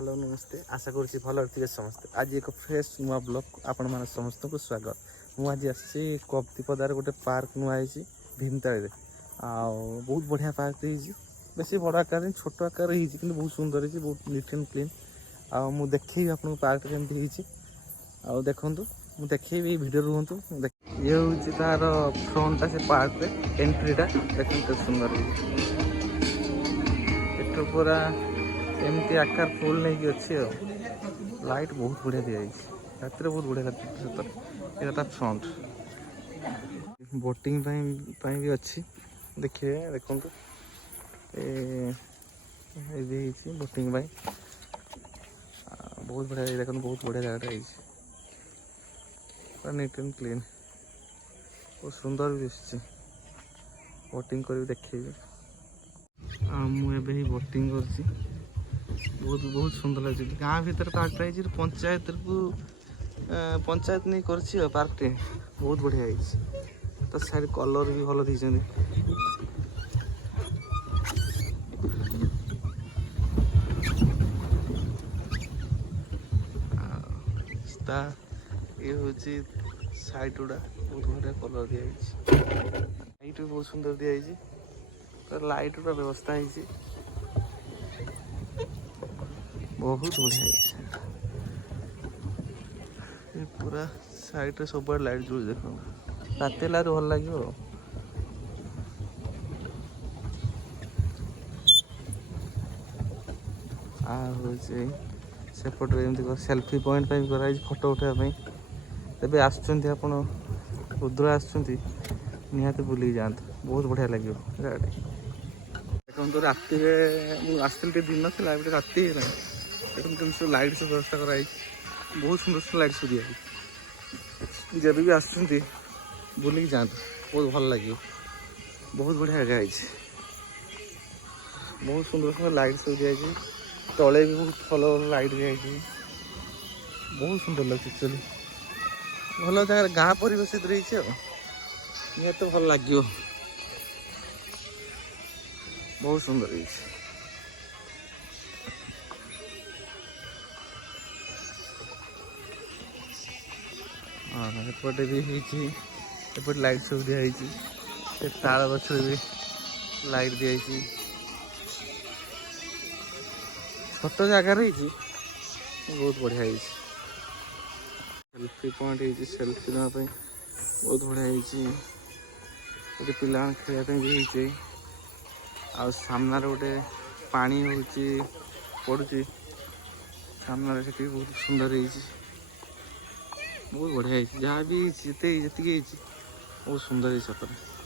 Hello नमस्ते आशा करुँच भल थे समस्ते आज एक फ्रेश नुआ ब्लॉग आपण मैंने समस्त को स्वागत मुझे आसी कप्तिपदार गोटे पार्क नुआ भीमताड़ी बहुत बढ़िया पार्क बेस बड़ आकार नहीं छोट आकार कि बहुत सुंदर है बहुत नीट एंड क्लीन आउ देखी आपको पार्क केमती आउ देखु मुझे देखी भिडियो रुहतु ये हूँ तार फ्रंटा से पार्क एंट्रीटा देखते सुंदर है पूरा एमती आकार फुल नहीं अच्छी लाइट बहुत बढ़िया दिखाई रात बहुत बढ़िया लगता है फ्रंट बोटिंग भी अच्छी देखिए देखो बोटिंग बहुत बढ़िया देख बहुत बढ़िया जगह पूरा नीट एंड क्लीन बहुत सुंदर भी दिशुची बोटिंग कर देखे मुझे बोटिंग कर बहुत बहुत सुंदर लगे गाँ भीतर पार्कटा है पंचायत को पंचायत नहीं कर पार्कटे बहुत बढ़िया है तो साइड कलर भी भल दी ये हूँ साइड गुड़ा बहुत बढ़िया कलर दिखाई लाइट भी बहुत सुंदर दिखाई लाइट व्यवस्था है बहुत बढ़िया है पूरा साइड सब लाइट जोड़ देख रात लाइट भल लगे सेपटे एमती सेल्फी पॉइंट कराई फोटो उठाई तेज आपड़ रुद्र आसती बुल जातु बहुत बढ़िया लगे देखो रात आसती दिन था राति सब लाइट सब व्यवस्था कराई बहुत सुंदर सुंदर लाइट सब दिखाई जब भी आसुँच बुलिक जातु बहुत भल लगे बहुत बढ़िया जगह है बहुत सुंदर सुंदर लाइट सब दिखाई तले भी बहुत भल लाइट दिखाई बहुत सुंदर लगे एक्चुअली भल जगह गाँ परिवेश रही तो भल लगे बहुत सुंदर है एपटे भी एपटे लाइट सब दिखाई तार गछ भी लाइट दिखाई छोट जगार बहुत बढ़िया सेल्फी पॉइंट है सेल्फी नापी बहुत बढ़िया पिला खेलने भी आ सामने गोटे पानी हूँ पड़ुची सामने से बहुत सुंदर है बहुत बढ़िया जहाँ भी जी बहुत सुंदर है सतरे।